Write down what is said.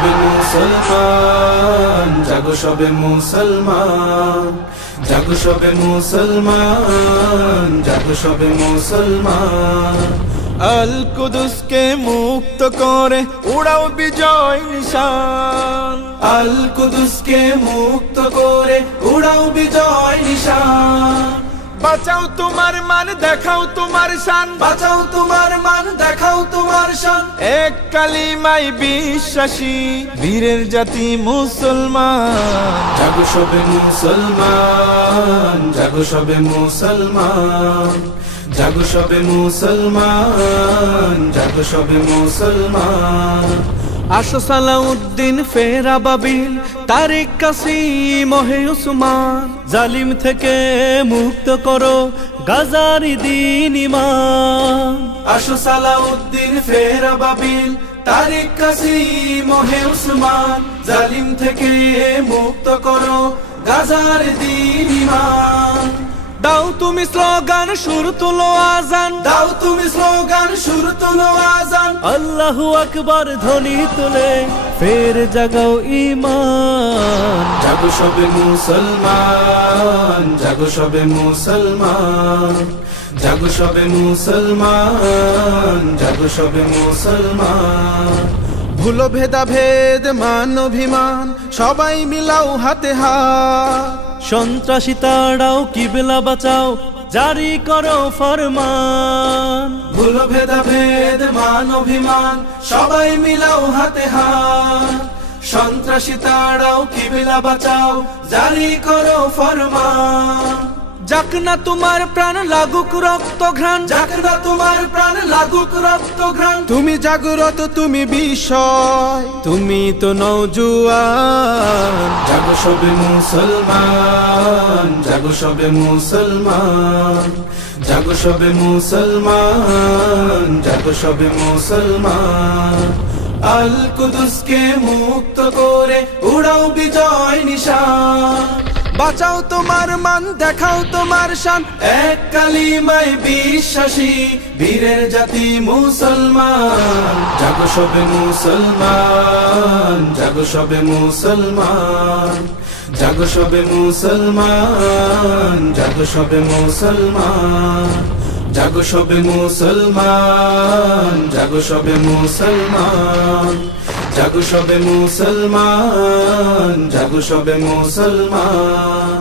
সবে মুসলমান, জাগো সবে মুসলমান, জাগো সবে মুসলমান, জাগো সবে মুসলমান। আল কুদুসকে মুক্ত করে উড়াও বিজয় নিশান, আল কুদুসকে মুক্ত করে উড়াও বিজয় নিশান। বাঁচাও তোমার মান, দেখাও তোমার শান, বাঁচাও তোমার মান, দেখাও তোমার শান। এক কালিমায় বিশ্বাসী বীরের জাতি মুসলমান। জাগো সবে মুসলমান, জাগো সবে মুসলমান, জাগো সবে মুসলমান, জাগো সবে মুসলমান। আসো সালাউদ্দিন ফেরা বাবিল, তারিক কাসিম হে উসমান, জালিম থেকে মুক্ত করো গাজারি দিন ইমান। আসো সালাউদ্দিন ফেরা বাবিল, তারিক কাসিম হে উসমান, জালিম থেকে মুক্ত করো গাজার দিন ইমান। দাও তুমি স্লোগান, সুর তুলো আজান, দাও তুমি স্লোগান, সুর তুলো আজান। আল্লাহু আকবার ধ্বনি তুলে ফের জাগাও ঈমান। জাগো সবে মুসলমান, জাগো সবে মুসলমান, জাগো সবে মুসলমান, জাগো সবে মুসলমান। ভুলো ভেদাভেদ মান অভিমান, সবাই মিলাও হাতে হাত। সন্ত্রাসী তাড়াও কিবলা বাঁচাও, জারি করো ফরমান। ভুলো ভেদাভেদ মান অভিমান, সবাই মিলাও হাতে হাত। সন্ত্রাসী তাড়াও কিবলা বাঁচাও, জারি করো ফরমান। যাক না তোমার প্রাণ লাগুক রক্ত ঘ্রাণ, যাক না তোমার প্রাণ লাগুক রক্ত ঘ্রাণ। তুমি জাগ্রত, তুমি বিষয়, তুমি তো নওজোয়ান। জাগো সবে মুসলমান, জাগো সবে মুসলমান, জাগো সবে মুসলমান, জাগো সবে মুসলমান। আল কুদুসকে মুক্ত করে উড়াও বিজয় নিশান। বাঁচাও তোমার মান, দেখাও তোমার শান, এক কালিমায় বিশ্বাসী বীরের জাতি মুসলমান। জাগো সবে মুসলমান, জাগো সবে মুসলমান, জাগো সবে মুসলমান, জাগো সবে মুসলমান, জাগো সবে মুসলমান, জাগো সবে মুসলমান, জাগো সবে মুসলমান, জাগো সবে মুসলমান।